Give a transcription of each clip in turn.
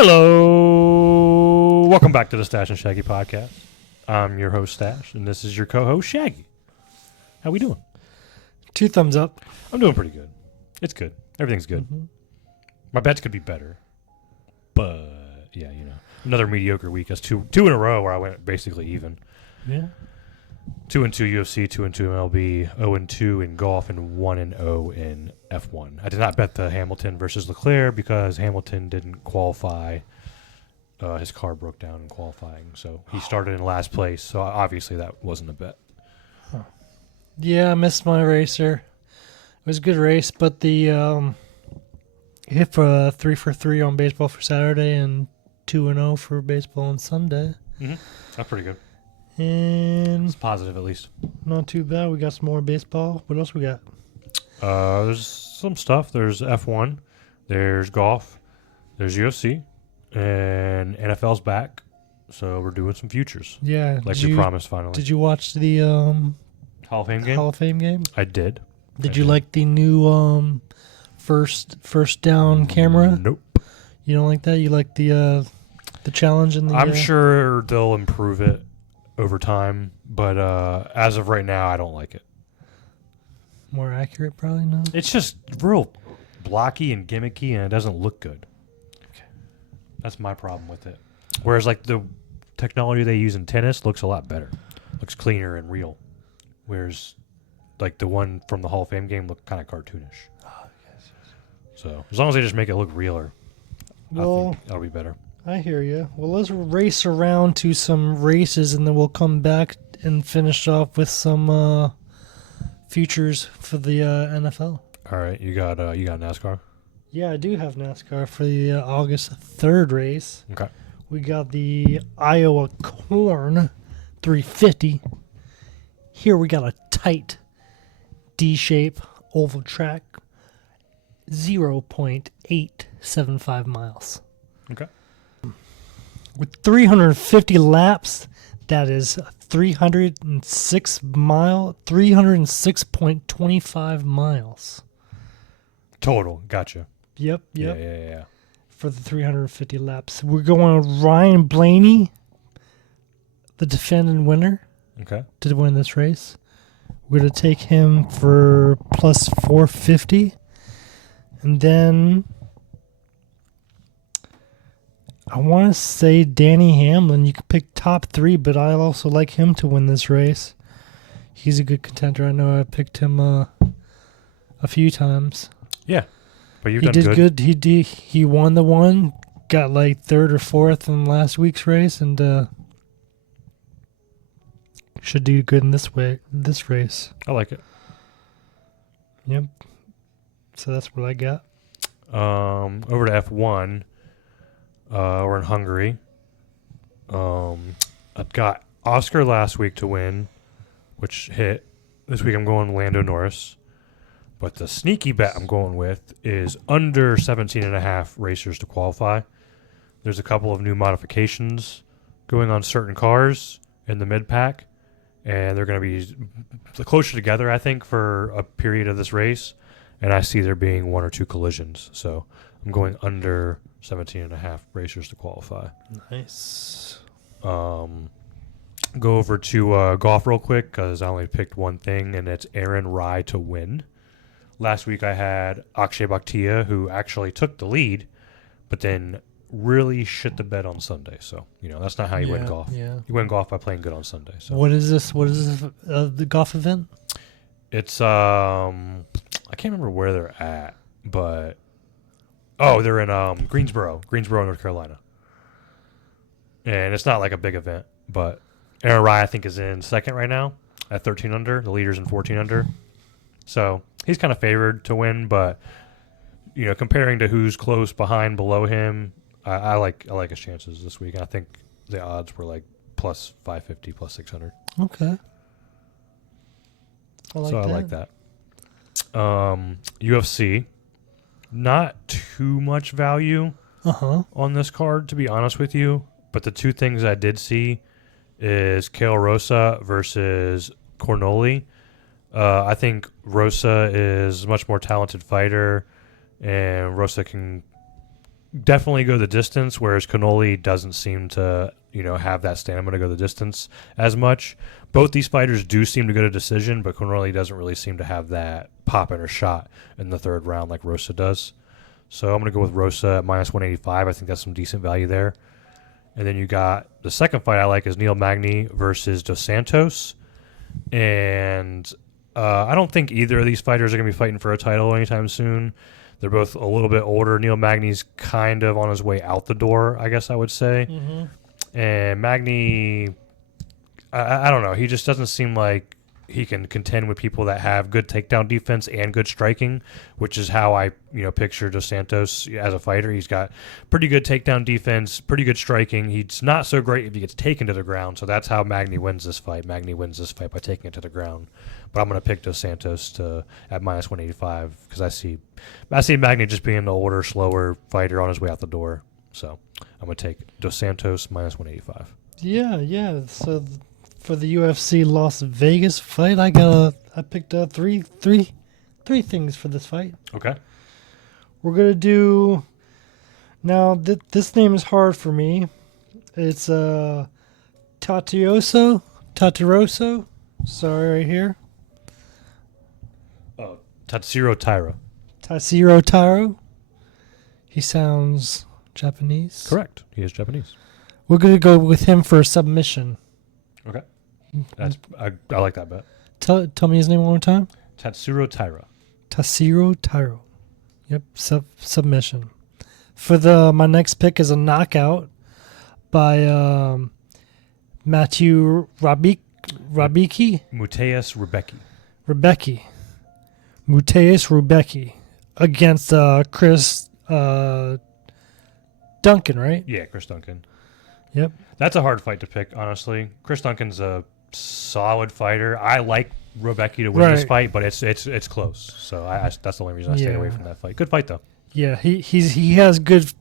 Hello! Welcome back to the Stash and Shaggy podcast. I'm your host, Stash, and this is your co-host, Shaggy. How we doing? 2 thumbs up. I'm doing pretty good. It's good. Everything's good. Mm-hmm. My bets could be better. But, yeah, you know. Another mediocre week. That's two in a row where I went basically even. Yeah. 2-2 UFC, 2-2 MLB, 0-2 in golf, and 1-0 in F1. I did not bet the Hamilton versus Leclerc because Hamilton didn't qualify. His car broke down in qualifying, so he started in last place. So obviously that wasn't a bet. Huh. Yeah, I missed my racer. It was a good race, but the hit for 3 for 3 on baseball for Saturday and 2-0 for baseball on Sunday. Mm-hmm. That's pretty good. And it's positive at least. Not too bad. We got some more baseball. What else we got? There's some stuff. There's F1. There's golf. There's UFC. And NFL's back. So we're doing some futures. Yeah. Like we promised finally. Did you watch the Hall of Fame game? Hall of Fame game? I did. Did you like the new first down camera? Nope. You don't like that? You like the challenge and the I'm sure they'll improve it over time, but as of right now, I don't like it. More accurate, probably not. It's just real blocky and gimmicky, and it doesn't look good. Okay. That's my problem with it. Whereas, like, the technology they use in tennis looks a lot better. Looks cleaner and real. Whereas, like, the one from the Hall of Fame game looked kind of cartoonish. Oh, yes. So, as long as they just make it look realer, I think that'll be better. I hear you. Well, let's race around to some races, and then we'll come back and finish off with some futures for the NFL. All right, you got NASCAR? Yeah, I do have NASCAR for the August 3rd race. Okay. We got the Iowa Corn 350. Here we got a tight D-shape oval track, 0.875 miles. Okay. With 350 laps, that is 306.25 miles. Total. Gotcha. Yep. Yeah. For the 350 laps. We're going with Ryan Blaney, the defending winner, Okay. to win this race. We're going to take him for plus 450. And then I want to say Danny Hamlin. You could pick top 3, but I also like him to win this race. He's a good contender. I know I picked him a few times. Yeah, but He did good. He won the one, got like 3rd or 4th in last week's race, and should do good in this race. I like it. Yep. So that's what I got. Over to F1. We're in Hungary. I've got Oscar last week to win, which hit. This week I'm going Lando Norris. But the sneaky bet I'm going with is under 17.5 racers to qualify. There's a couple of new modifications going on certain cars in the mid-pack, and they're going to be closer together, I think, for a period of this race. And I see there being 1 or 2 collisions. So I'm going under 17.5 racers to qualify. Nice. Go over to golf real quick because I only picked one thing, and it's Aaron Rai to win. Last week I had Akshay Bhatia, who actually took the lead, but then really shit the bed on Sunday. So, that's not how you win golf. Yeah. You win golf by playing good on Sunday. So What is this? The golf event? it's I can't remember where they're at, but they're in Greensboro, North Carolina. And it's not like a big event, but Aaron Rai, I think, is in second right now at 13 under. The leader's in 14 under. So he's kind of favored to win, but comparing to who's close below him, I like his chances this week. I think the odds were like plus 550, plus 600. Okay. I like that. UFC, not too much value on this card, to be honest with you. But the 2 things I did see is Kale Rosa versus Cornoli. I think Rosa is a much more talented fighter, and Rosa can definitely go the distance, whereas Cannoli doesn't seem to, have that stamina to go the distance as much. Both these fighters do seem to go to decision, but Cannoli doesn't really seem to have that pop in or shot in the third round like Rosa does. So I'm going to go with Rosa at minus 185. I think that's some decent value there. And then you got the second fight I like is Neil Magny versus Dos Santos. And I don't think either of these fighters are going to be fighting for a title anytime soon. They're both a little bit older. Neil Magny's kind of on his way out the door, I guess I would say. Mm-hmm. And Magny, I don't know. He just doesn't seem like he can contend with people that have good takedown defense and good striking, which is how I, picture Dos Santos as a fighter. He's got pretty good takedown defense, pretty good striking. He's not so great if he gets taken to the ground, so that's how Magny wins this fight. Magny wins this fight by taking it to the ground. But I'm going to pick Dos Santos at minus 185 because I see Magny just being the older, slower fighter on his way out the door. So I'm going to take Dos Santos minus 185. Yeah. So for the UFC Las Vegas fight, I picked three things for this fight. Okay. We're gonna do now. This name is hard for me. It's Tatiroso. Sorry, right here. Oh, Tatsuro Taira. Tatsuro Taro. He sounds Japanese. Correct. He is Japanese. We're gonna go with him for a submission. Okay. I like that bet. Tell me his name one more time. Tatsuro Taira. Tatsuro Taro. Yep, submission. For my next pick is a knockout by Matthew Rabicki. Muteus Rebecki against Chris Duncan, right? Yeah, Chris Duncan. Yep. That's a hard fight to pick, honestly. Chris Duncan's a solid fighter. I like Rebecki to win this fight, but it's close. So that's the only reason I stayed away from that fight. Good fight though. Yeah, he has good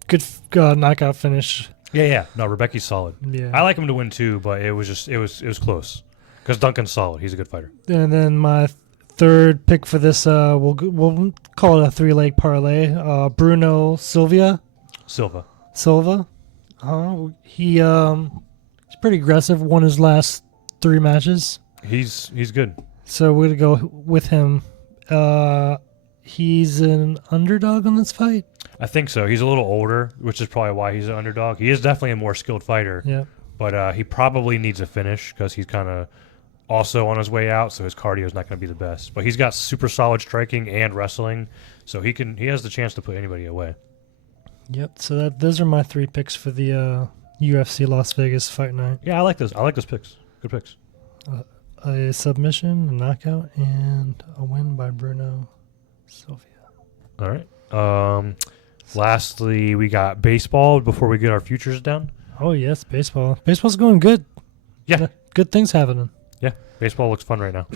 knockout finish. Yeah. No, Rebecki's solid. Yeah. I like him to win too, but it was close because Duncan's solid. He's a good fighter. And then my third pick for this, we'll call it a 3-leg parlay. Bruno Silva. He's pretty aggressive. Won his last 3 matches. He's good. So we're gonna go with him. He's an underdog on this fight. I think so. He's a little older, which is probably why he's an underdog. He is definitely a more skilled fighter. Yeah. But he probably needs a finish because he's kind of also on his way out, so his cardio is not going to be the best. But he's got super solid striking and wrestling, so he has the chance to put anybody away. Yep. So those are my 3 picks for the UFC Las Vegas fight night. Yeah, I like those. I like those picks. Good picks. A submission, a knockout, and a win by Bruno Silva. All right. Lastly, we got baseball before we get our futures down. Oh, yes, baseball. Baseball's going good. Yeah. Good things happening. Yeah, baseball looks fun right now.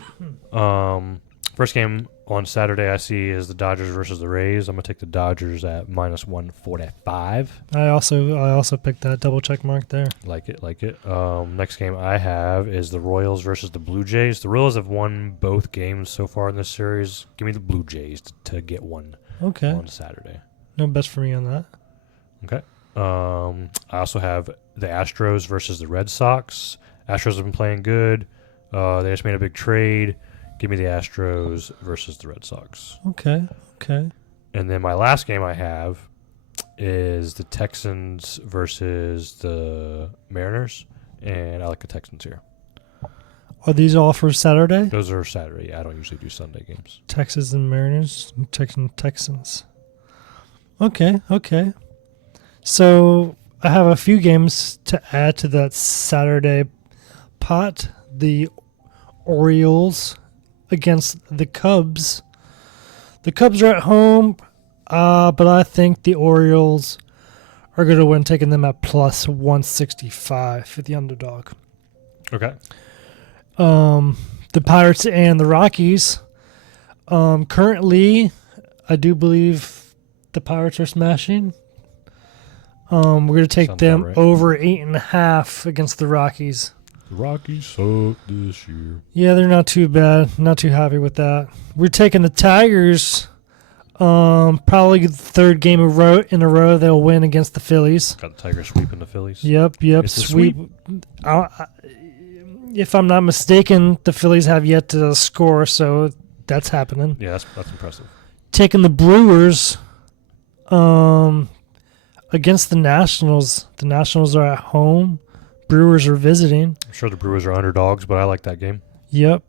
First game on Saturday I see is the Dodgers versus the Rays. I'm going to take the Dodgers at minus 145. I also picked that double check mark there. Like it. Next game I have is the Royals versus the Blue Jays. The Royals have won both games so far in this series. Give me the Blue Jays to get one on Saturday. No bets for me on that. Okay. I also have the Astros versus the Red Sox. Astros have been playing good. They just made a big trade. Give me the Astros versus the Red Sox. Okay. And then my last game I have is the Texans versus the Mariners, and I like the Texans here. Are these all for Saturday? Those are Saturday. Yeah, I don't usually do Sunday games. Texas and Mariners, Texans. Okay. So I have a few games to add to that Saturday pot. The Orioles against the Cubs. The Cubs are at home, but I think the Orioles are going to win, taking them at plus 165 for the underdog. Okay. The Pirates and the Rockies. Currently, I do believe the Pirates are smashing. We're going to take them over 8.5 against the Rockies. The Rockies suck this year. Yeah, they're not too bad. Not too happy with that. We're taking the Tigers Probably the third game in a row they'll win against the Phillies. Got the Tigers sweeping the Phillies. Yep. It's a Sweep. If I'm not mistaken, the Phillies have yet to score, so that's happening. Yeah, that's impressive. Taking the Brewers against the Nationals. The Nationals are at home. Brewers are visiting. I'm sure the Brewers are underdogs, but I like that game. Yep.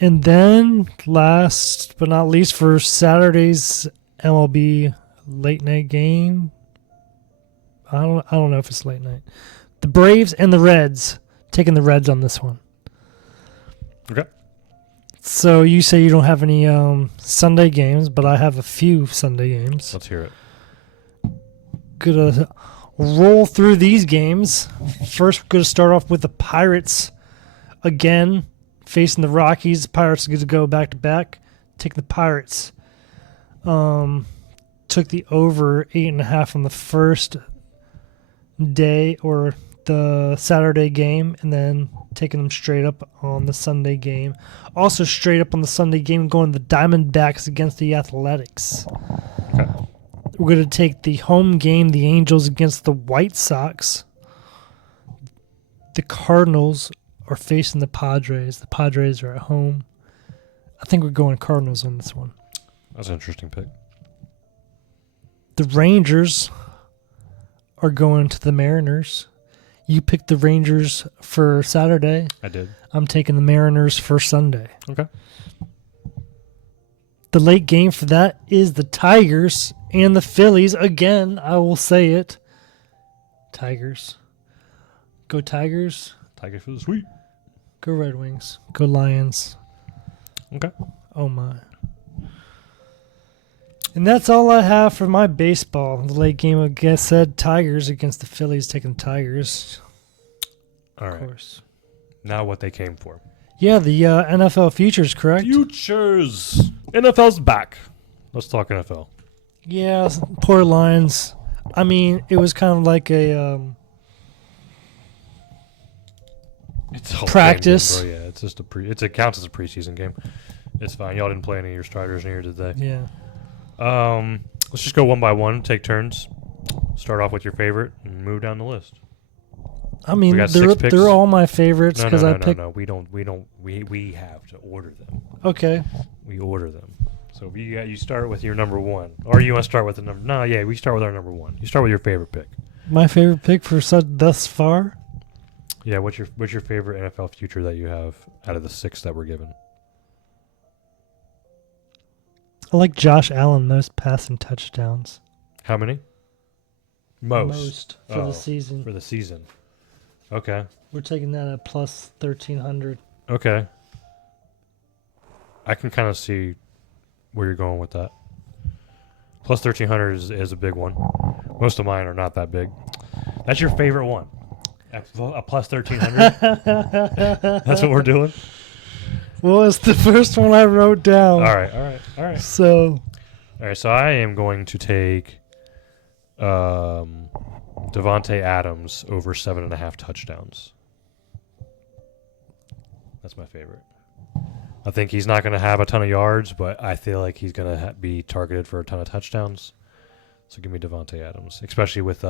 And then, last but not least, for Saturday's MLB late night game, I don't know if it's late night. The Braves and the Reds, taking the Reds on this one. Okay. So you say you don't have any Sunday games, but I have a few Sunday games. Let's hear it. Gonna roll through these games. First, we're gonna start off with the Pirates again. Facing the Rockies. Pirates are going to go back to back. Take the Pirates. Took the over 8.5 on the first day or the Saturday game, and then taking them straight up on the Sunday game. Also straight up on the Sunday game, going the Diamondbacks against the Athletics. Okay. We're going to take the home game, the Angels against the White Sox. The Cardinals are facing the Padres. The Padres are at home. I think we're going Cardinals on this one. That's an interesting pick. The Rangers are going to the Mariners. You picked the Rangers for Saturday. I did. I'm taking the Mariners for Sunday. Okay. The late game for that is the Tigers and the Phillies. Again, I will say it. Tigers. Go Tigers. Tigers for the sweep. Go Red Wings. Go Lions. Okay. Oh, my. And that's all I have for my baseball. The late game, I guess, said Tigers against the Phillies, taking the Tigers. All Of right. course. Now what they came for. Yeah, the NFL futures, correct? Futures. NFL's back. Let's talk NFL. Yeah, poor Lions. I mean, it was kind of like a It's all practice. Game, bro. Yeah, it's just it counts as a preseason game. It's fine. Y'all didn't play any of your starters near today. Yeah. Let's just go one by one. Take turns. Start off with your favorite and move down the list. I mean, We got 6 picks. they're all my favorites because I picked. No. We have to order them. Okay. We order them. So you start with your number one, or you want to start with the number? No, yeah, we start with our number one. You start with your favorite pick. My favorite pick for thus far. Yeah, what's your favorite NFL future that you have out of the 6 that were given? I like Josh Allen most passing touchdowns. How many? Most for Oh, the season. for the season. Okay. We're taking that at plus 1,300. Okay. I can kind of see where you're going with that. Plus 1,300 is a big one. Most of mine are not that big. That's your favorite one? A plus 1,300? That's what we're doing? Well, it's the first one I wrote down. All right. So, All right, so I am going to take Devontae Adams over 7.5 touchdowns. That's my favorite. I think he's not going to have a ton of yards, but I feel like he's going to be targeted for a ton of touchdowns. So give me Devontae Adams, especially with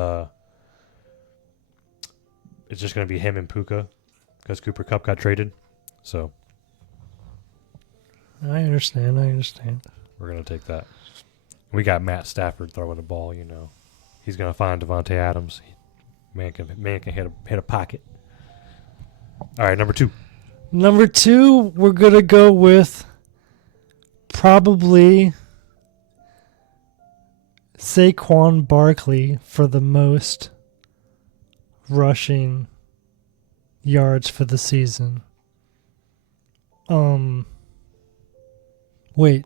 it's just going to be him and Puka because Cooper Kupp got traded. So I understand. we're going to take that. We got Matt Stafford throwing the ball, you know. He's going to find Devontae Adams. Man can hit a pocket. All right, number 2. Number 2, we're going to go with probably Saquon Barkley for the most rushing yards for the season. Wait.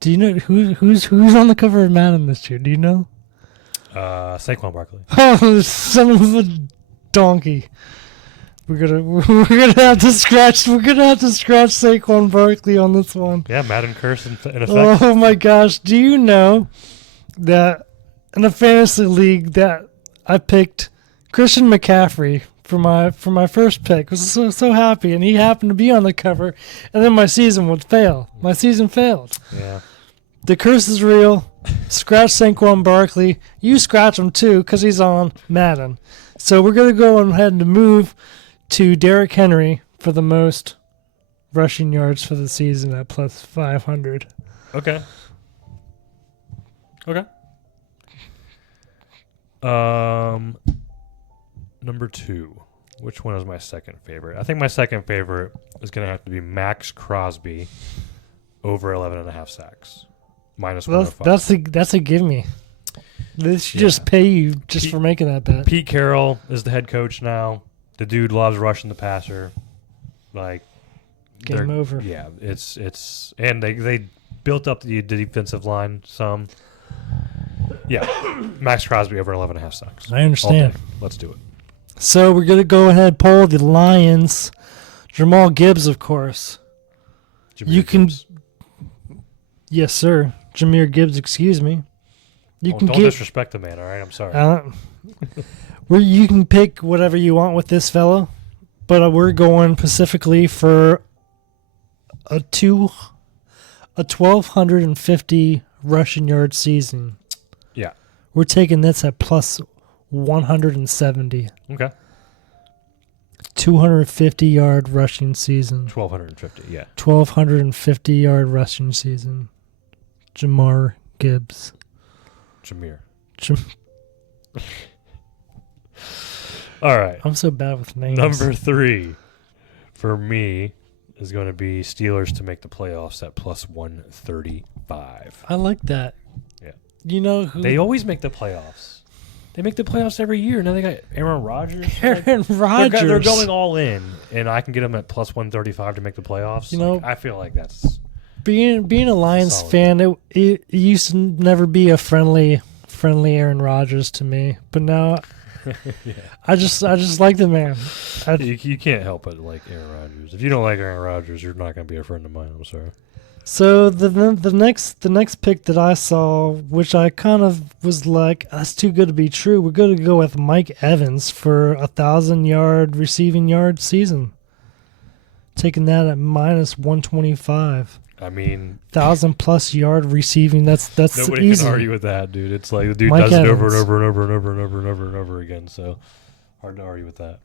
Do you know who's on the cover of Madden this year? Do you know? Saquon Barkley. Oh, son of a donkey! We're gonna have to scratch Saquon Barkley on this one. Yeah, Madden curse in effect. Oh my gosh! Do you know that in a fantasy league that I picked Christian McCaffrey for my first pick? I was so happy, and he happened to be on the cover, and then my season would fail. My season failed. Yeah. The curse is real. Scratch Saquon Barkley. You scratch him too because he's on Madden. So we're going to go ahead and move to Derrick Henry for the most rushing yards for the season at plus 500. Okay. Number 2. Which one is my second favorite? I think my second favorite is going to have to be Max Crosby over 11.5 sacks. Minus Well, 105. that's a give me. They should just pay you just for making that bet. Pete Carroll is the head coach now. The dude loves rushing the passer. Like, Game over. Yeah, it's and they built up the defensive line some. Yeah, Max Crosby over 11.5 sacks. I understand. Let's do it. So we're going to go ahead and pull the Lions. Jamal Gibbs, of course. Jameer Gibbs. Yes, sir. Jameer Gibbs, excuse me. Don't disrespect the man, all right? I'm sorry. Where you can pick whatever you want with this fella, but we're going specifically for a 1,250 rushing yard season. Yeah. We're taking this at plus 170. Okay. 250-yard rushing season. 1,250, yeah. 1,250-yard rushing season. Jamar Gibbs. Jameer. All right. I'm so bad with names. Number 3 for me is going to be Steelers to make the playoffs at plus 135. I like that. Yeah. You know who? They always make the playoffs. They make the playoffs every year. Now they got Aaron Rodgers. Aaron Rodgers. They're going all in, and I can get them at plus 135 to make the playoffs. You know, I feel like that's being a Lions solid. fan. It used to never be a friendly Aaron Rodgers to me, but now yeah. I just like the man. You can't help but like Aaron Rodgers. If you don't like Aaron Rodgers, you're not going to be a friend of mine. I'm sorry. So the next pick that I saw, which I kind of was like, that's too good to be true. We're going to go with Mike Evans for 1,000-yard receiving yard season. Taking that at minus 125. I mean, 1,000+ yard receiving. That's nobody easy. can argue with that, dude. It's like the dude Mike does it over Evans. and over and over and over and over and over and over again. So hard to argue with that.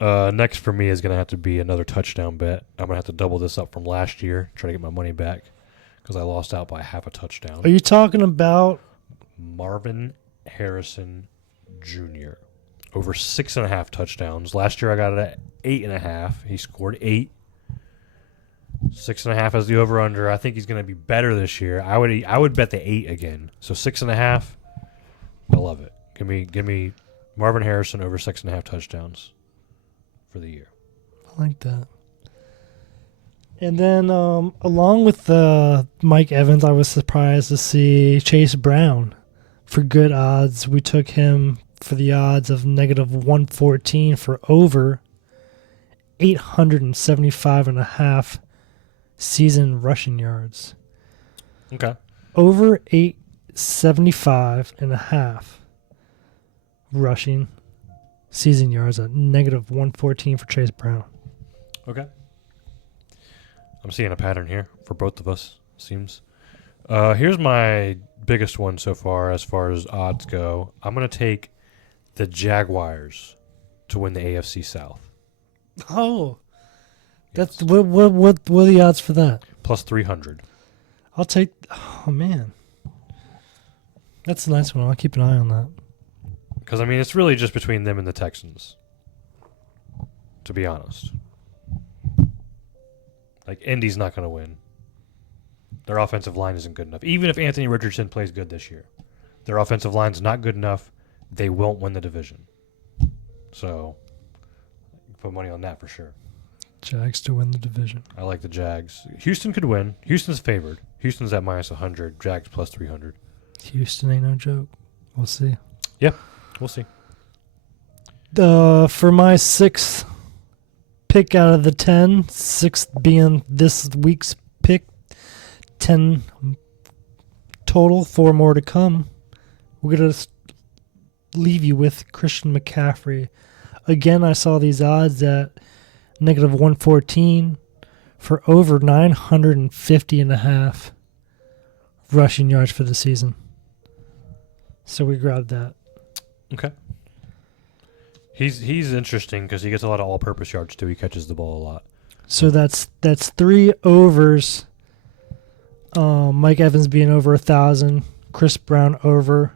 Next for me is going to have to be another touchdown bet. I'm going to have to double this up from last year, try to get my money back because I lost out by half a touchdown. Are you talking about Marvin Harrison Jr. over 6.5 touchdowns. Last year I got it at 8.5. He scored 8. 6.5 as the over/under. I think he's going to be better this year. I would bet the 8 again. So 6.5. I love it. Give me Marvin Harrison over 6.5 touchdowns for the year. I like that. And then along with Mike Evans, I was surprised to see Chase Brown for good odds. We took him for the odds of negative 114 for over 875.5 season rushing yards. Okay. Over 875.5 rushing season yards at negative 114 for Chase Brown. Okay. I'm seeing a pattern here for both of us, seems. Here's my biggest one so far as odds go. I'm going to take the Jaguars to win the AFC South. Oh. Yes. That's what are the odds for that? Plus 300. I'll take. Oh man, that's a nice one. I'll keep an eye on that. Because, I mean, it's really just between them and the Texans, to be honest. Like, Indy's not going to win. Their offensive line isn't good enough. Even if Anthony Richardson plays good this year, their offensive line's not good enough. They won't win the division. So, put money on that for sure. Jags to win the division. I like the Jags. Houston could win. Houston's favored. Houston's at minus 100. Jags plus 300. Houston ain't no joke. We'll see. Yeah, we'll see. For my sixth pick out of the 10, sixth being this week's pick, 10 total, 4 more to come. We're going to leave you with Christian McCaffrey. Again, I saw these odds at negative 114 for over 950.5 rushing yards for the season. So we grabbed that. Okay. He's interesting because he gets a lot of all-purpose yards too. He catches the ball a lot. So that's 3 overs. Mike Evans being over 1,000. Chris Brown over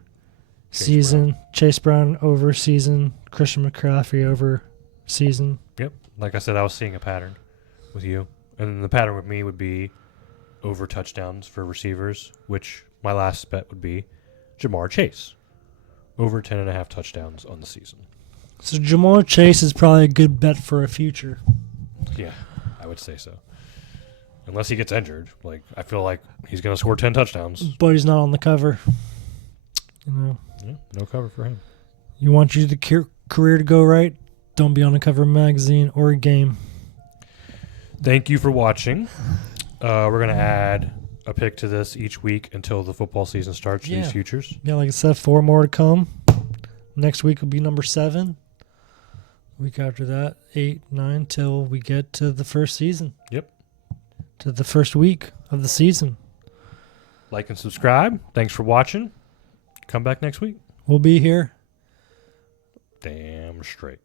season. Chase Brown over season. Christian McCaffrey over season. Yep. Like I said, I was seeing a pattern with you. And the pattern with me would be over touchdowns for receivers, which my last bet would be Jamar Chase. Over 10.5 touchdowns on the season. So Jamar Chase is probably a good bet for a future. Yeah, I would say so. Unless he gets injured. Like, I feel like he's going to score 10 touchdowns. But he's not on the cover. You know. Yeah, no cover for him. You want your career to go right? Don't be on the cover of a magazine or a game. Thank you for watching. We're going to add a pick to this each week until the football season starts, these futures. Yeah, like I said, 4 more to come. Next week will be number 7. Week after that, 8, 9, till we get to the first season. Yep. To the first week of the season. Like and subscribe. Thanks for watching. Come back next week. We'll be here. Damn straight.